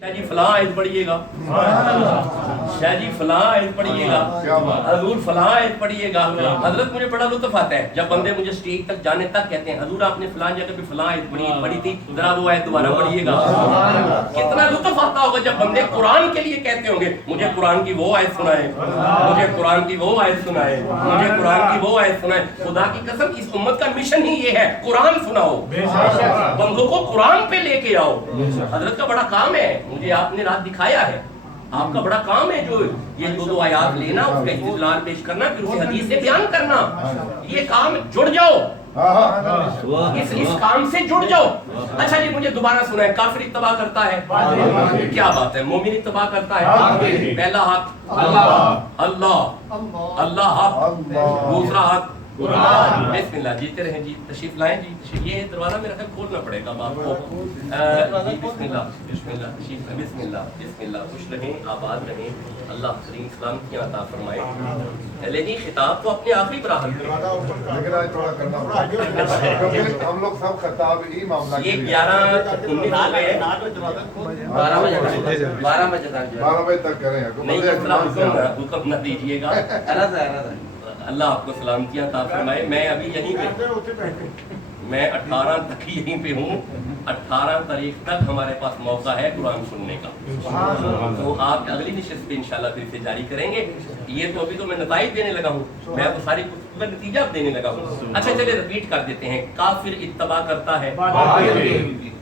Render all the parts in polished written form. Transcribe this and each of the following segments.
शाह जी फलां आयत पढ़िएगा, शाह जी फलां आयत पढ़िएगा, हजूर फलां आयत पढ़िएगा। हजरत मुझे बड़ा लुत्फ आता है जब बंदे मुझे स्टेज तक जाने तक कहते हैं हजूर आपने फलां जगह पे फलां आयत पढ़ी थी, जरा वो आयत दोबारा पढ़िएगा। कितना लुत्फ आता होगा जब बंदे कुरान के लिए कहते होंगे मुझे कुरान की वो आयत सुनाए, मुझे कुरान की वो आयत सुनाए, मुझे कुरान की वो आयत सुनाए। खुदा की कसम इस उम्मत का मिशन ही ये है, कुरान सुनाओ, बंदों को कुरान पे लेके आओ। हजरत का बड़ा काम है, मुझे आपने रात दिखाया है, आपका बड़ा काम है जो ये दो आयात लेना, उसका इस्तिदलाल पेश करना, फिर उसे हदीस से बयान करना। ये काम जुड़ जाओ, इस काम से जुड़ जाओ। अच्छा जी मुझे दोबारा सुना है, काफिर इत्तबा करता है, क्या बात है, मोमिन इत्तबा करता है। पहला हाथ अल्लाह अल्लाह अल्लाह हाथ, दूसरा हाथ बिस्मिल्लाह। जीते रहें जी, तशरीफ लाएं जी। ये दरवाजा मेरा ख्याल खोलना पड़ेगा आपको। बिस्मिल्लाह बिस्मिल्लाह तशरीफ बिस्मिल्लाह बिस्मिल्लाह। खुश रहें, आबाद रहें, अल्लाह करीम सलाम की अता फरमाए। लेकिन खिताब तो अपने आखिरी पर आखिर लेकिन आज थोड़ा करना पड़ेगा, हम लोग सब खिताब ही मामला ये 11:19 हो गए, 12 बजे तक करें। हुक्म न दीजिएगा। अल्लाह आपको सलामतियां अता फरमाए। मैं अभी यहीं पे, मैं 18 तक यहीं पे हूँ। 18 तारीख तक हमारे पास मौका है कुरान सुनने का, तो आप अगली निश्चित पे इंशाल्लाह फिर से जारी करेंगे। ये तो अभी तो मैं नताइज देने लगा हूँ, मैं तो सारी कुछ का नतीजा देने लगा हूँ। अच्छा चलिए रिपीट कर देते हैं। काफिर इत्तबा करता है,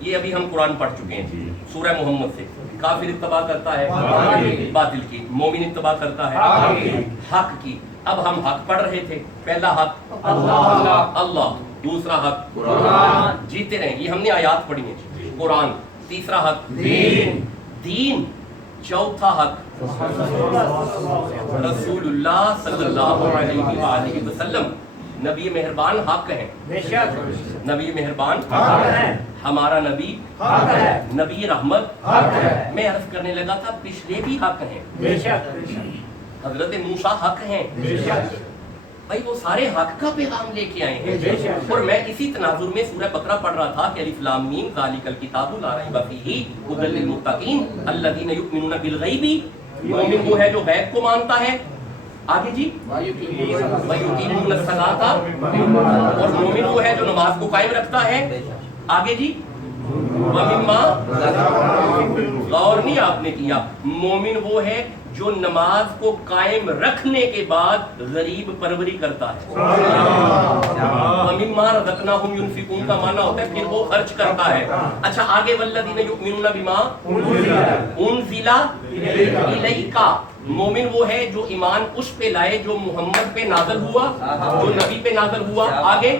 ये अभी हम कुरान पढ़ चुके हैं सूरह मोहम्मद से। काफिर इत्तबा करता है बातिल की, मोमिन इत्तबा करता है हक की। अब हम हक पढ़ रहे थे, पहला हक अल्लाह, दूसरा हक कुरान, जीते रहे, ये हमने आयात पढ़ी है कुरान। तीसरा हक दीन, चौथा हक रसूलुल्लाह सल्लल्लाहु अलैहि वसल्लम। नबी मेहरबान हक है, नबी मेहरबान हमारा नबी नबी रहमत। मैं अर्ज करने लगा था पिछले भी हक हैं, हजरत मूसा हक हैं भाई, वो सारे हक का पैगाम लेके आए हैं। और मैं इसी तनाजुर में सूरह बकरा पढ़ रहा था कि अलिफ लाम मीम ज़ालिकल किताबु ला रैब फीही हुदल लिल मुत्तकीन अल्लज़ीना युमिनूना बिल गैबी। मोमिन वो है जो गैब को मानता है। आगे जी वयुकीमूना सलाता, और मोमिन वो है जो नमाज को कायम रखता है। आगे जी वमिम्मा, गौर नहीं आपने किया, मोमिन वो है जो नमाज को कायम रखने के बाद गरीब परवरी करता है। वमिम्मा रज़क़नाहुम युनफिकून का माना होता है फिर वो खर्च करता है। अच्छा आगे वल्लज़ीना युमिनूना बिमा उनज़िला इलैका, मोमिन वो है जो ईमान उस पे लाए जो मोहम्मद पे नाज़िल हुआ, जो नबी पे नाज़िल हुआ। आगे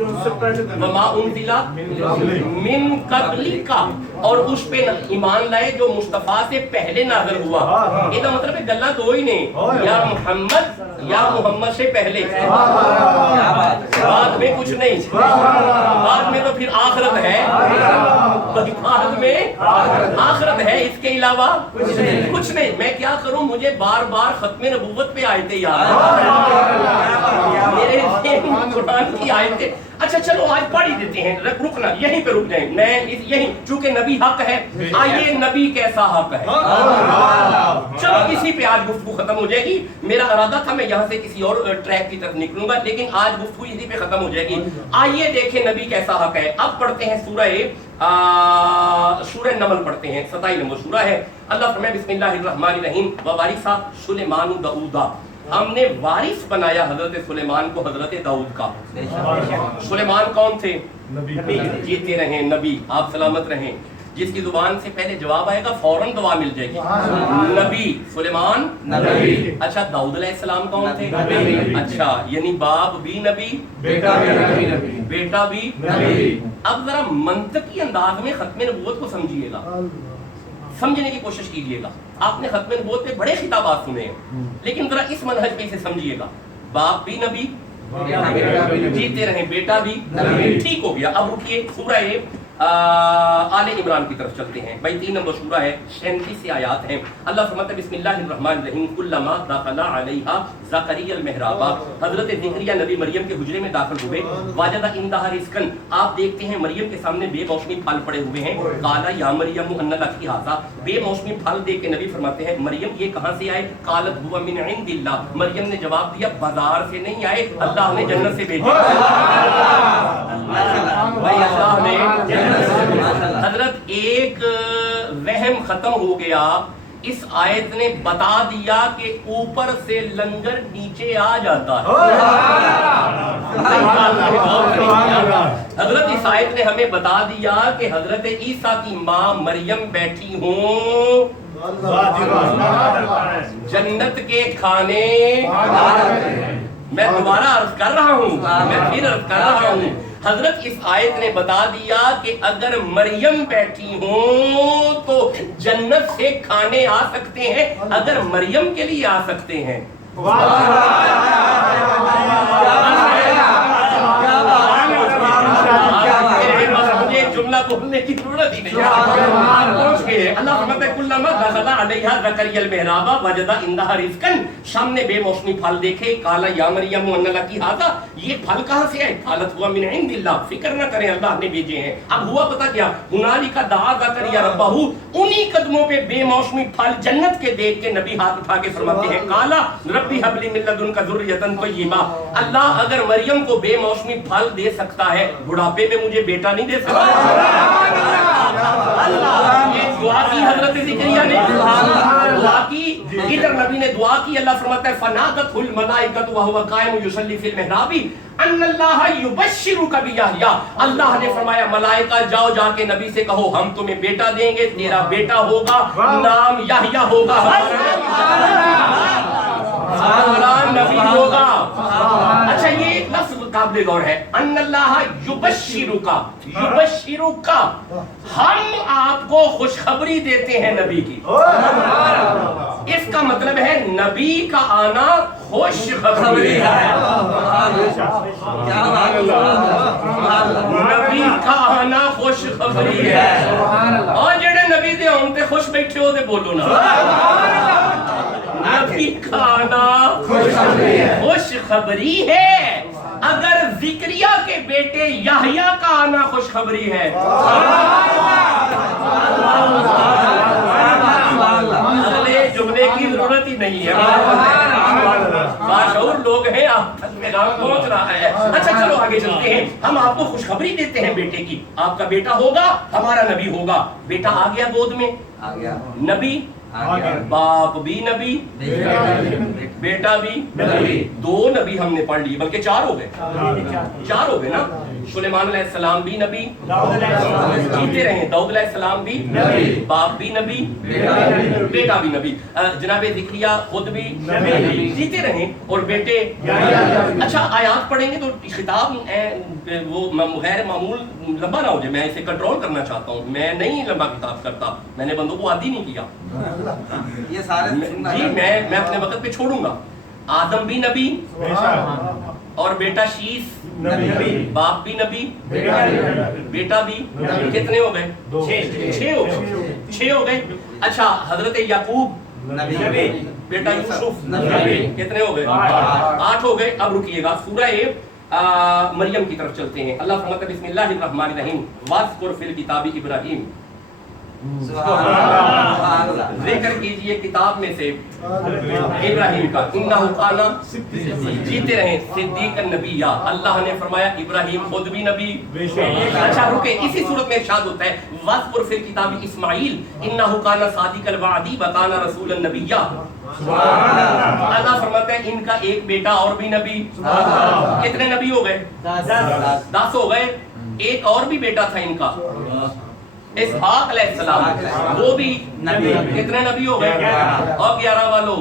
वमा उनज़िला मिन क़ब्लिका, और उस पे ईमान लाए जो मुस्तफा से पहले नाज़िल हुआ। इसका मतलब है गल्ला दो ही नहीं, या मोहम्मद से पहले, बाद में कुछ नहीं, बाद में तो फिर आखिरत है, बाद में आखिरत है, इसके अलावा कुछ नहीं। मैं क्या करूं, मुझे बार बार खत्मे नबुव्वत पे आयतें याद, मेरे कुरान की आयतें। अच्छा चलो आज पढ़ ही देते हैं, रुकना यहीं पे रुक जाए। मैं यहीं, चूंकि नबी हक है, आइए नबी कैसा हक है, चलो इसी पे आज गुफ्तगू खत्म हो जाएगी। मेरा इरादा था मैं यहाँ से किसी और ट्रैक की तरफ निकलूंगा, लेकिन आज गुफ्तगू इसी पे खत्म हो जाएगी। आइए देखें नबी कैसा हक है। अब पढ़ते हैं सूरह नमल पढ़ते हैं, 27 नंबर सूरह है। अल्लाह फरमाए बिस्मिल्लाहिर्रहमानिर्रहीम ववारिसा सुलेमान दाऊदा, हमने वारिस बनाया हजरत सुलेमान को हजरत दाऊद का। सुलेमान कौन थे? नबी। जीते रहें नबी, आप सलामत रहें। जिसकी जुबान से पहले जवाब आएगा फौरन दुआ मिल जाएगी। नबी सुलेमान नबी। अच्छा दाऊद अलैहिस्सलाम कौन थे? नबी। अच्छा यानी बाप भी नबी, बेटा भी नबी। अब जरा मंतकी अंदाज में खत्मे नबूवत को समझिएगा, समझने की कोशिश कीजिएगा। आपने खत्मे नबूवत पे बड़े खिताबात सुने हैं, लेकिन जरा इस मनहज पे इसे समझिएगा। बाप भी नबी, जीते रहे बेटा भी नबी। ठीक हो गया। अब रुकिए, सूरह आले इमरान की तरफ चलते हैं भाई। 3 नंबर सूरा है, 37 से आयात हैं। अल्लाह फरमाता है बिस्मिल्लाहिर्रहमानिर्रहीम कुल्लमा दखला अलैहा ज़करिया अल-मिहराब, हजरत ज़करिया नबी मरियम के हुजरे में दाखिल हुए, वाजदा इंदहा रिज़्क़न, आप देखते हैं मरियम के सामने बेमौसमी फल पड़े हुए हैं। काला या मरियम अन्ना लकी हाज़ा, बेमौसमी फल देख के नबी फरमाते हैं मरियम ये कहां से आए? कालत हुवा मिन इंदिल्लाह, मरियम ने जवाब दिया बाजार से नहीं आए, अल्लाह ने जन्नत से भेजे। भाई अल्लाह ने हजरत एक वहम खत्म हो गया, इस आयत ने बता दिया कि ऊपर से लंगर नीचे आ जाता है। हजरत इस आयत ने हमें बता दिया कि हजरत ईसा की माँ मरियम बैठी हूँ जन्नत के खाने। मैं दोबारा अर्ज कर रहा हूँ, मैं फिर अर्ज कर रहा हूँ, हजरत इस आयत ने बता दिया कि अगर मरियम बैठी हो तो जन्नत से खाने आ सकते हैं, अगर मरियम के लिए आ सकते हैं। मुझे जुमला बोलने की जरूरत ही नहीं है, पहुंच गए। अल्लाह फरमाता है कुल्लमा दखला अलैहा ज़करिया अल-मिहराबा वजदा इंदहा रिज़्क़न, सामने बेमौसमी फल देखे, काला या मरियम अन्ना लकी हाज़ा, ये फल कहां से आए? कालत हुआ मिन इंदिल्लाह, फिक्र न करें अल्लाह ने भेजे हैं। अब हुआ पता क्या? हुनालिका दआ ज़करिया रब्बहू, उन्हीं कदमों पे बेमौसमी फल जन्नत के देख के नबी हाथ उठा के फरमाते हैं काला रब्बी हबली मिन लदुनका ज़ुर्रियतन तय्यिबा, अल्लाह अगर मरियम को बेमौसमी फल दे सकता है, बुढ़ापे में मुझे बेटा नहीं दे सकता? ये दुआ की हजरत ज़करिया ने, दुआ की, इधर नबी ने दुआ की। अल्लाह फरमाता है फनादतहुल मलाइकतु व हुवा कायिम युसल्ली फिल मिहराबी अन्नल्लाह युबश्शिरुका बियहया, अल्लाह ने फरमाया मलाइका जाओ जाके नबी से कहो हम तुम्हें बेटा देंगे, तेरा बेटा होगा, नाम यहया होगा, नबी होगा। अच्छा ये एक लफ्ज़ काबिल गौर है, अन्नल्लाह युबश्शिरुका, युबश्शिरुका, हम आपको खुशखबरी देते हैं नबी की। इसका मतलब है नबी का आना खुशखबरी है, नबी का आना खुशखबरी है। और जेड़े नबी दे होन ते खुश बैठे हो ते बोलो ना, नबी का आना खुशखबरी है। अगर ज़करिया के बेटे याहया का आना खुशखबरी है, अगले जुमले की जरूरत ही नहीं है, बाशऊर लोग हैं, आप तक पैगाम पहुंच रहा है। अच्छा चलो आगे चलते हैं, हम आपको खुशखबरी देते हैं बेटे की, आपका बेटा होगा, हमारा नबी होगा। बेटा आ गया गोद में, आ गया नबी, बाप भी नबी, बेटा भी नबी, 2 नबी हमने पढ़ लिए, बल्कि 4 हो गए, 4 हो गए ना। सुलेमान अलैहिस्सलाम भी नबी, जीते रहे, दाऊद अलैहिस्सलाम भी नबी, बाप भी नबी, बेटा भी नबी, जनाब ज़करिया खुद भी जीते रहे और बेटे। अच्छा आयात पढ़ेंगे तो खिताब वो गैर मामूल लंबा ना हो जाए, मैं इसे कंट्रोल करना चाहता हूँ, मैं नहीं लंबा किताब करता, मैंने बंदों को आदी नहीं किया ये सारे जी, मैं अपने वक्त पे छोड़ूंगा। आदम भी नबी और बेटा शीस नबी, बाप भी नबी, बेटा भी, कितने हो गए? 6 हो गए। अच्छा हजरत याकूब नबी, बेटा यूसुफ नबी, कितने हो गए? 8 हो गए। अब रुकिएगा, सूरह मरियम की तरफ चलते हैं। अल्लाह फरमाता है बिस्मिल्लाहिर्रहमानिर्रहीम वज़्कुर फिल किताबी इब्राहीम, जिक्र कीजिए किताब में से इब्राहिम का, इन्नहु काना, जीते रहे, सिद्दीक़ नबिय्या, अल्लाह ने फरमाया इब्राहिम खुद भी नबी। अच्छा रुके, इसी सूरत में इरशाद होता है वज़्कुर फिल किताबी इस्माईल इन्नहु काना सादिक़ल वादी व काना रसूलन नबिय्या। अल्लाह फरमाता है इनका एक बेटा और भी नबी। कितने नबी हो गए? 10 हो गए। एक और भी बेटा था इनका इसहाक अलैहिस्सलाम, वो भी नबी। कितने नबी हो गए? और 11 वालों।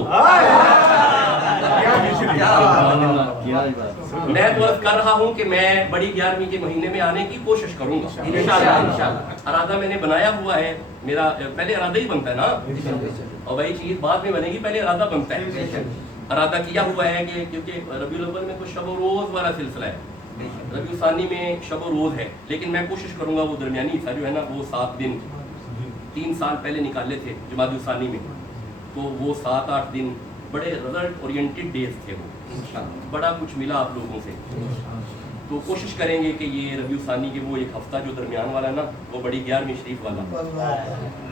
मैं तो अर्ज कर रहा हूँ कि मैं बड़ी 11वीं के महीने में आने की कोशिश करूंगा इंशाअल्लाह। इरादा मैंने बनाया हुआ है, मेरा पहले इरादा ही बनता है ना, और वही चीज बाद में बनेगी, पहले इरादा बनता है। इरादा किया हुआ है कि क्योंकि रबीउल अव्वल में तो शब रोज वाला सिलसिला है, रबी सानी में शब रोज़ है, लेकिन मैं कोशिश करूँगा वो दरमियानी हिस्सा जो है ना वो 7 दिन 3 साल पहले निकाले थे जमात सानी में, तो वो 7-8 दिन बड़े रिजल्ट ओरिएंटेड डेज थे, वो बड़ा कुछ मिला आप लोगों से। तो कोशिश करेंगे कि ये रबी सानी के वो एक हफ्ता जो दरमियान वाला ना वो बड़ी 11वीं शरीफ वाला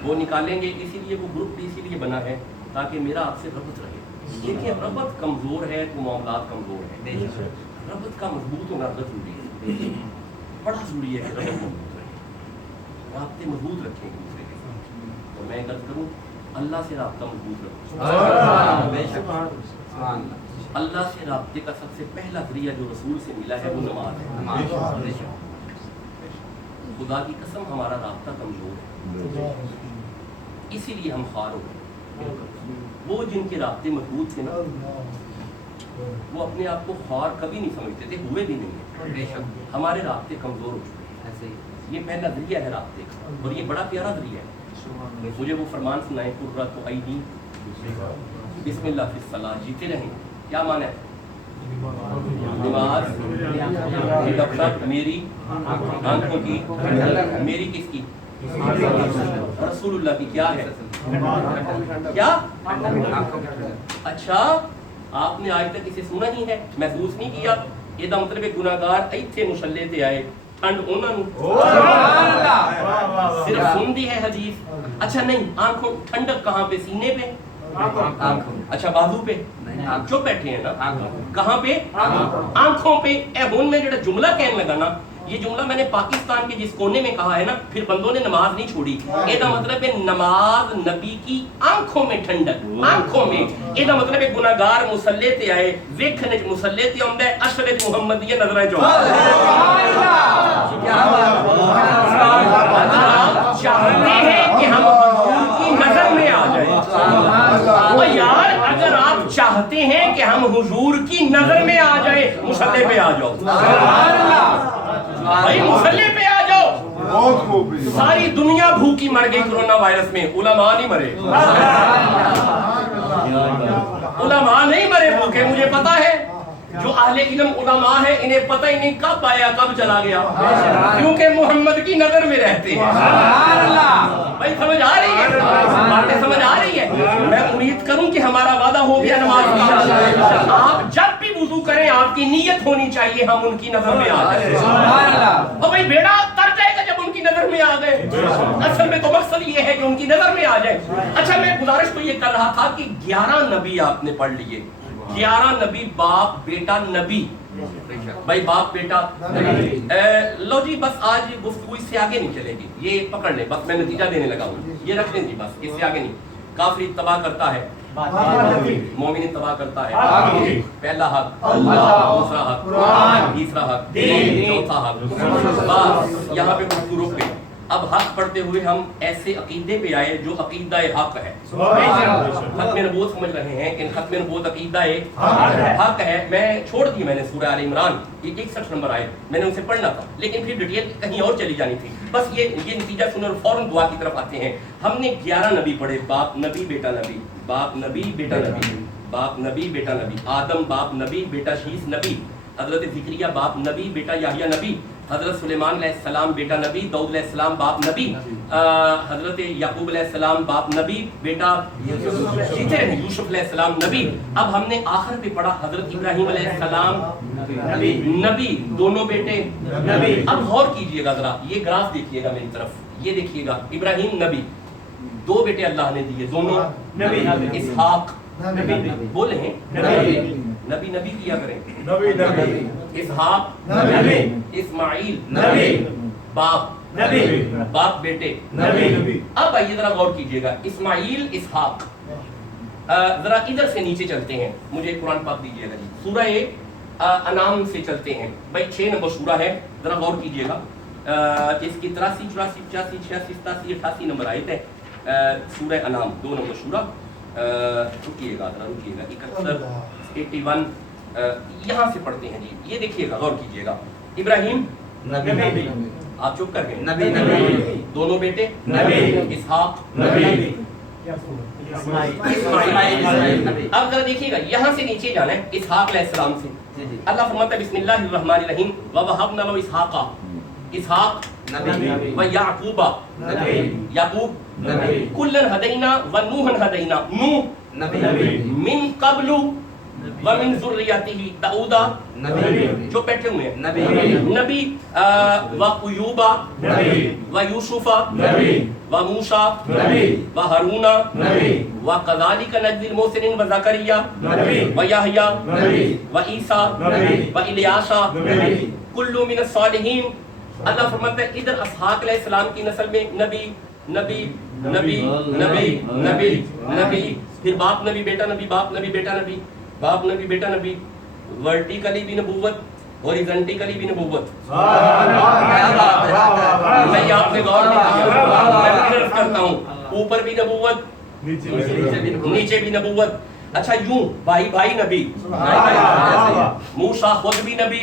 वो निकालेंगे। इसीलिए वो ग्रुप भी इसीलिए बना है ताकि मेरा आपसे रब्त रहे। देखिए रब्त कमज़ोर है तो मामलात कमज़ोर है, रब्त का मजबूत होना ज़रूरी है, बड़ा ज़रूरी है कि रब्त मजबूत रहे, राब्ते मजबूत रखें एक दूसरे के साथ। तो मैं गर्ज करूँ अल्लाह से राब्ता मजबूत रखो। अल्लाह से राब्ते का सबसे पहला जरिया जो रसूल से मिला है वो नमाज है। खुदा की कसम हमारा राब्ता कमज़ोर है, इसीलिए हम खार हो गए। वो जिनके राब्ते मजबूत थे ना वो अपने आप को ख्वार कभी नहीं समझते थे, हुए भी नहीं। बेशक हमारे राब्ते कमज़ोर हो चुके हैं, ये पहला जरिया है राब्ते का, और ये बड़ा प्यारा जरिया है। मुझे वो फरमान सुनाए कुर्रतु अयनी बिस्मिल्लाह फिस सलाह, जीते रहें। क्या माना है? नमाज मेरी आंखों की, मेरी किसकी? रसूलुल्लाह की। क्या है? क्या? अच्छा आपने आज तक इसे सुना ही है, महसूस नहीं किया? ਇਹਦਾ मतलब है गुनाहगार ਇੱਥੇ मुसल्ले ते आए, ठंड ਉਹਨਾਂ ਨੂੰ सिर्फ सुन दी है हदीस। अच्छा नहीं, आंखों ठंडक कहाँ पे? सीने पे? अच्छा बाजू पे? जो बैठे हैं ना कहाँ पे? आंखों पे। ए हुन में जो जुमला कहने लगा ना, ये जुमला मैंने पाकिस्तान के जिस कोने में कहा है ना, फिर बंदों ने नमाज नहीं छोड़ी। ਇਹਦਾ मतलब है नमाज नबी की आंखों में ठंडक, आंखों में। ਇਹਦਾ मतलब है गुनाहगार मुसल्ले ते आए, वेखने च मुसल्ले ते आंदा है, अशरे च मुहम्मदिया नजर च चाहते हैं कि हम की नजर में आ जाए। और यार अगर आप चाहते हैं कि हम हुजूर की नजर में आ जाए, मुसल्ले पे आ जाओ भाई, मुसल्ले पे आ जाओ। बहुत खूब। सारी दुनिया भूखी मर गई कोरोना वायरस में, उलमा नहीं मरे, उलमा नहीं मरे भूखे। मुझे पता है जो अहले इल्म उलमा है इन्हें पता ही नहीं कब आया कब चला गया, क्योंकि मोहम्मद की नजर में रहते हैं। भाई समझ आ रही है? बातें समझ आ रही है? मैं उम्मीद करूं कि हमारा वादा हो गया नमाज का। आप जब भी वुजू करें आपकी नीयत होनी चाहिए हम उनकी नजर में आ जाए। और भाई बेड़ा तर जाएगा जब उनकी नजर में आ गए। असल में तो मकसद ये है कि उनकी नजर में आ जाए। अच्छा मैं गुजारिश तो ये कर रहा था कि 11 नबी आपने पढ़ लिए, 11 नबी, बाप बेटा नबी, भाई बाप बेटा। लो जी बस आज गुफ्तगू इससे आगे नहीं चलेगी, ये पकड़ ले बस, मैं नतीजा देने लगा हूँ, ये रख लें जी बस, इससे आगे नहीं। काफिर तबाह करता है, मोमिन तबाह करता है। पहला हक दूसरा हक, तीसरा हक, चौथा हक। बस यहाँ पे गुफ्तगू रुक गई। अब हक पढ़ते हुए हम ऐसे अकीदे पे आए जो अकीदा हक है। खत्म नबूवत समझ रहे हैं कि खत्म नबूवत अकीदा हक है। मैं छोड़ दी, मैंने सूरह आल इमरान 61 नंबर आए मैंने उसे पढ़ना था, लेकिन फिर डिटेल कहीं और चली जानी थी। बस ये नतीजा सुनकर फौरन दुआ की तरफ आते हैं। हमने 11 नबी पढ़े, बाप नबी बेटा नबी, बाप नबी बेटा नबी, बाप नबी बेटा नबी। आदम बाप नबी बेटा शीस नबी, हजरत ज़िक्रिया बाप नबी बेटा याहिया नबी, हजरत सुलेमान अलैहिस्सलाम बेटा नबी, दाऊद अलैहिस्सलाम बाप नबी, हजरत याकूब अलैहिस्सलाम बाप नबी बेटा यूसुफ अलैहिस्सलाम नबी। अब हमने आखिर पे पढ़ा हजरत इब्राहीम अलैहिस्सलाम नबी, दोनों बेटे नबी। अब गौर कीजिएगा जरा, ये ग्राफ देखिएगा मेरी तरफ, ये देखिएगा इब्राहीम नबी, 2 बेटे अल्लाह ने दिए, दोनों नबी। इसहाक बोले हैं नबी, नबी किया करें, नबी नबी। इसहाक नबी, इस्माइल नबी, बाप नबी, बाप बेटे नबी। अब आइए जरा गौर कीजिएगा, इस्माइल इसहाक। जरा इधर से नीचे चलते हैं, मुझे कुरान पाक दीजिएगा जी, सूरह अनाम से चलते हैं भाई, 6 नंबर सूरा है, जरा गौर कीजिएगा। इसकी 83, 84, 85, 86, 87, 88 नंबर आयत है, सूरह अनाम 2 नंबर सूरा। रुकिएगा जरा, रुकिएगा, 71, 81 यहाँ से पढ़ते हैं जी। ये देखिएगा, गौर कीजिएगा, इब्राहिम नबी, आप चुप कर गए, नबी नबी, दोनों बेटे नबी, इसहाक नबी, اسماعیل. اب ذرا دیکھیے گا یہاں سے نیچے جانا ہے اسحاق علیہ السلام سے. اللہ فرماتا ہے بسم اللہ الرحمن الرحیم وَوَهَبْنَا لَهُ إِسْحَاقَ اسحاق وَيَعْقُوبَ یعقوب کُلًّا هَدَيْنَا وَنُوحًا هَدَيْنَا نوح من قبل ومن ذریتہ داؤد جو بیٹھے ہوئے ہیں نبی وایوب ویوسف وموسیٰ وہارون وکذالک نجزی المحسنین وزکریا ویحییٰ وعیسیٰ والیاس کل من الصالحین. اللہ فرماتا ہے ادھر اسحاق علیہ السلام کی نسل میں نبی نبی نبی نبی نبی نبی پھر باپ نبی بیٹا نبی باپ نبی بیٹا نبی باپ نبی بیٹا نبی ورٹیکلی بھی نبوت ہاریزنٹیکلی بھی نبوت. میں آپ سے غور نہیں کیا کرتا ہوں اوپر بھی نبوت نیچے بھی نبوت. اچھا یوں بھائی بھائی نبی موسیٰ خود بھی نبی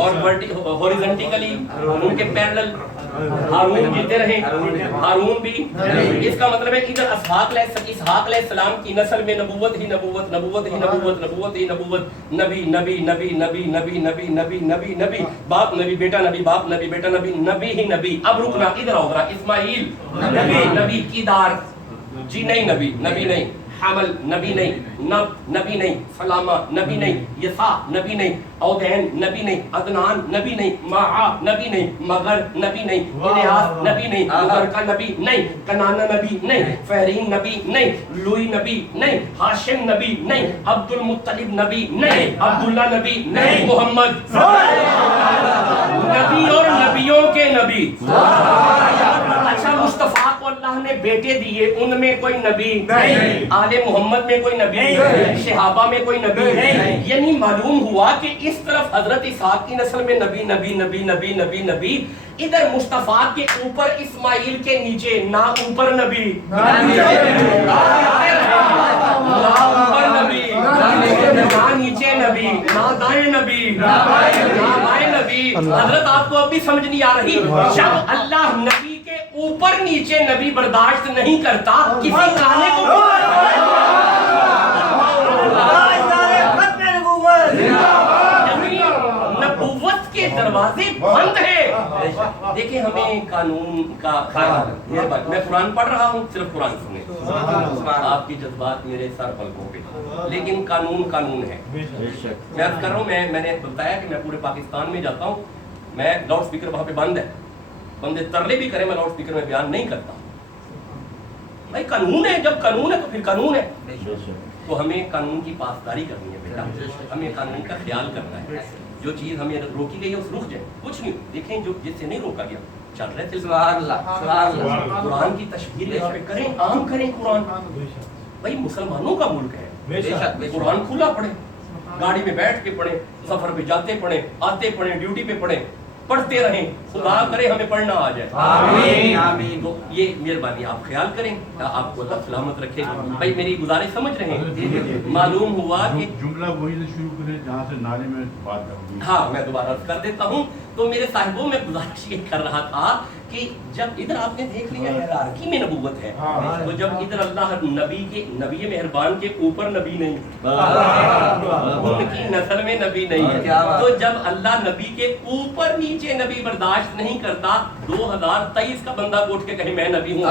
اور ہاریزنٹیکلی ان کے پیرلل ہارون جیتے رہے ہارون بھی. اس کا مطلب ہے ادھر اسحاق علیہ السلام کی نسل میں نبوت ہی نبوت نبوت ہی نبوت نبوت ہی نبوت نبی نبی نبی نبی نبی نبی نبی نبی نبی باپ نبی بیٹا نبی باپ نبی بیٹا نبی نبی ہی نبی. اب رکنا ادھر آؤ ذرا اسماعیل نبی کی دار جی نہیں نبی نبی نہیں حمل نبی نہیں نب نبی نہیں سلامہ نبی نہیں یسع نبی نہیں عودین نبی نہیں عدنان نبی نہیں معا نبی نہیں مغر نبی نہیں الیاس نبی نہیں مغرقہ نبی نہیں کنانہ نبی نہیں فہرین نبی نہیں لوئی نبی نہیں ہاشم نبی نہیں عبد المطلب نبی نہیں عبداللہ نبی نہیں محمد نبی اور نبیوں کے نبی. اچھا مصطفیٰ کو اللہ نے بیٹے دیے ان میں کوئی نبی نہیں آل محمد میں کوئی نبی نہیں صحابہ میں کوئی نبی نہیں. یعنی معلوم ہوا کہ اس طرف حضرت اسحاق کی نسل میں نبی نبی نبی نبی نبی نبی ادھر مصطفیٰ کے اوپر اسماعیل کے نیچے نہ اوپر نبی نہ اوپر نبی نہ نیچے نبی نہ دائیں نبی نہ بائیں نبی. حضرت آپ کو اب بھی سمجھ نہیں آ رہی جب اللہ نبی کے اوپر نیچے نبی برداشت نہیں کرتا کسی کانے کو نبوت کے دروازے بند ہیں. دیکھیں ہمیں قانون کا میں قرآن پڑھ رہا ہوں صرف قرآن سنیں آپ کی جذبات میرے سر پلکوں پہ لیکن قانون قانون ہے. میں عرض کر رہا ہوں میں نے بتایا کہ میں پورے پاکستان میں جاتا ہوں میں لاؤڈ سپیکر وہاں پہ بند ہے بندے ترلے بھی کریں میں لاؤڈ سپیکر میں بیان نہیں کرتا. بھائی قانون ہے جب قانون ہے تو پھر قانون ہے تو ہمیں قانون کی پاسداری کرنی ہے بیٹا. ہمیں قانون کا خیال کرنا ہے. جو چیز ہمیں روکی گئی ہے اس رک جائے کچھ نہیں. دیکھیں جو جس سے نہیں روکا گیا چل رہے تھے قرآن کی تشہیر کریں عام کریں. قرآن بھائی مسلمانوں کا ملک ہے قرآن کھلا پڑھیں گاڑی میں بیٹھ کے پڑھیں سفر پہ جاتے پڑھیں آتے پڑھیں ڈیوٹی پہ پڑھیں پڑھتے رہیں خدا کرے ہمیں پڑھنا آ جائے آمین آمین. تو یہ مہربانی آپ خیال کریں آپ کو اللہ سلامت رکھے. بھائی میری گزارش سمجھ رہے ہیں معلوم ہوا کہ جملہ وہی سے شروع کریں جہاں سے نعرے میں بات کروں. ہاں میں دوبارہ عرض کر دیتا ہوں. تو میرے صاحبوں میں گزارش یہ کر رہا تھا کہ جب ادھر آپ نے دیکھ لیا ہیرارکی میں نبوت ہے تو جب ادھر اللہ نبی مہربان کے اوپر نبی نہیں ان کی نسل میں نبی نہیں ہے تو جب اللہ نبی کے اوپر نیچے نبی برداشت نہیں کرتا 2023 کا بندہ اٹھ کے کہیں میں نبی ہوں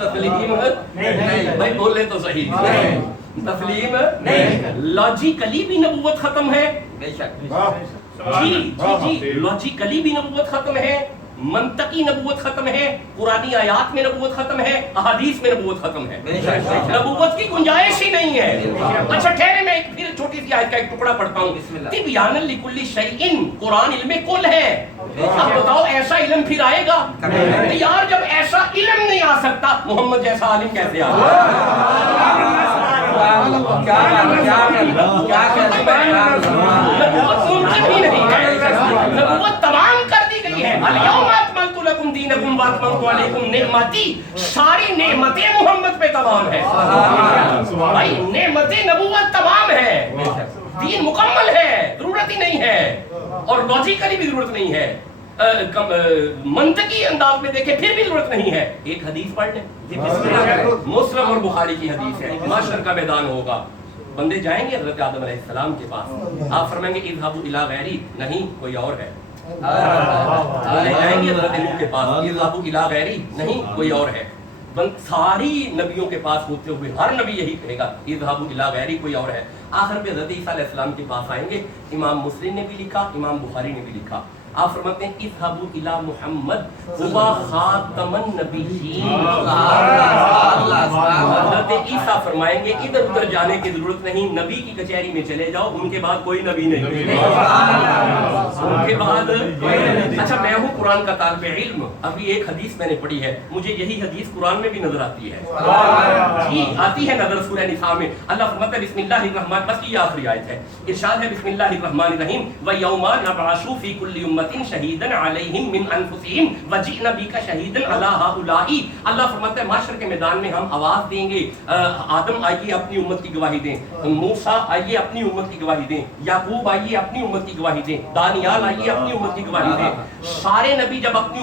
تسلیم بھائی بولے تو صحیح تسلیم لاجیکلی بھی نبوت ختم ہے جی جی جی لاجیکلی بھی نبوت ختم ہے منطقی نبوت ختم ہے قرآنی آیات میں نبوت ختم ہے احادیث میں نبوت ختم ہے نبوت کی گنجائش ہی نہیں ہے. اچھا ٹھہرے میں ایک پھر چھوٹی سی آیت کا ایک ٹکڑا پڑھتا ہوں تبیان لکل شیء قرآن علم کل ہے. اب بتاؤ ایسا علم پھر آئے گا یار جب ایسا علم نہیں آ سکتا محمد جیسا عالم کیسے آ نبوت تمام کر دی گئی ہے الیوم اکملت لکم دینکم واتممت علیکم نعمتی ساری نعمتیں محمد پہ تمام ہے بھائی نعمتیں نبوت تمام ہے دین مکمل ہے ضرورت ہی نہیں ہے اور لاجیکلی بھی ضرورت نہیں ہے. منطقی انداز میں دیکھیں پھر بھی ضرورت نہیں ہے، ایک حدیث پڑھ لیں، مسلم اور بخاری کی حدیث ہے، محشر کا میدان ہوگا، بندے جائیں گے حضرت آدم علیہ السلام کے پاس، آپ فرمائیں گے اذهبوا الی غیری، نہیں کوئی اور ہے، بندے جائیں گے حضرت نوح کے پاس، اذهبوا الی غیری، نہیں کوئی اور ہے، ساری نبیوں کے پاس ہوتے ہوئے ہر نبی یہی کہے گا اذهبوا الی غیری، کوئی اور ہے، آخر پہ حضرت عیسیٰ علیہ السلام کے پاس آئیں گے، امام مسلم نے بھی لکھا، امام بخاری نے بھی لکھا، آپ فرماتے ہیں اذهبوا الی محمد هو خاتم النبیین، حضرت عیسیٰ فرمائیں گے ادھر ادھر جانے کی ضرورت نہیں، نبی کی کچہری میں چلے جاؤ، ان کے بعد کوئی نبی نہیں، ان کے بعد اچھا میں ہوں قرآن کا طالب علم، ابھی ایک حدیث میں نے پڑھی ہے، مجھے یہی حدیث قرآن میں بھی نظر آتی ہے، جی آتی ہے نظر سورہ نساء میں، اللہ فرماتا ہے بسم اللہ الرحمن، بس یہ آخری آیت ہے، ارشاد ہے بسم اللہ الرحمن الرحیم وَيَوْمَ نَبْعَثُ فِي كُلِّ أُمَّةٍ شَهِيدًا عَلَيْهِمْ مِنْ أَنفُسِهِمْ وَجِئْنَا بِكَ شَهِيدًا عَلَى هَؤُلَاءِ، اللہ فرماتا ہے محشر کے میدان میں ہم آواز دیں گے، آدم آئیے اپنی امت کی گواہی دیں، موسیٰ آئیے اپنی امت کی گواہی دیں، یعقوب آئیے اپنی امت کی گواہی دیں، دانیال آئیے اپنی امت کی گواہی دیں، سارے نبی جب اپنی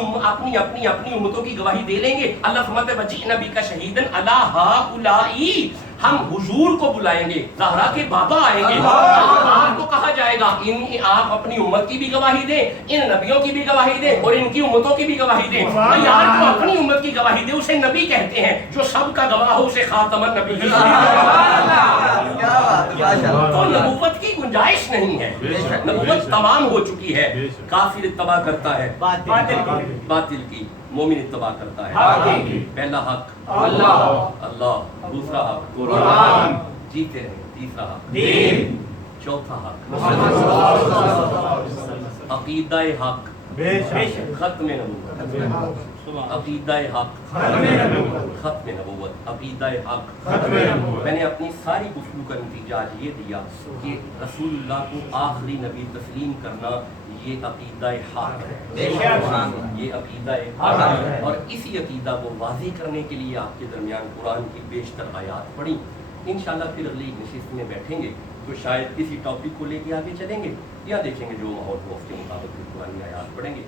امتوں کی گواہی دے لیں گے، اللہ فرماتا ہے وَجِئْنَا بِكَ شَهِيدًا عَلَى هَؤُلَاءِ، ہم حضور کو بلائیں گے، زہرا کے بابا آئیں گے، آپ کو کہا جائے گا آپ اپنی امت کی بھی گواہی دیں، ان نبیوں کی بھی گواہی دیں اور ان کی امتوں کی بھی گواہی دیں، یار جو اپنی امت کی گواہی دے اسے نبی کہتے ہیں، جو سب کا گواہ ہو اسے خاتم النبی، تو نبوت کی گنجائش نہیں ہے، نبوت تمام ہو چکی ہے، کافر اتباع کرتا ہے باطل کی، مومن اتباع کرتا ہے، پہلا حق اللہ، دوسرا حق قرآن، جیتے رہیں، تیسرا حق دین، چوتھا حق عقیدہ حق، ختم نبوت، عقیدہ حق، ختم نبوت، عقیدہ حق، میں نے اپنی ساری گفتگو کا نتیجہ آج یہ دیا کہ رسول اللہ کو آخری نبی تسلیم کرنا یہ عقیدہ حق ہے، یہ عقیدہ حق ہے، اور اسی عقیدہ کو واضح کرنے کے لیے آپ کے درمیان قرآن کی بیشتر آیات پڑھی، انشاءاللہ پھر اگلی نشست میں بیٹھیں گے تو شاید کسی ٹاپک کو لے کے آگے چلیں گے یا دیکھیں گے جو ماحول ہو اس کے مطابق قرآن آیات پڑھیں گے۔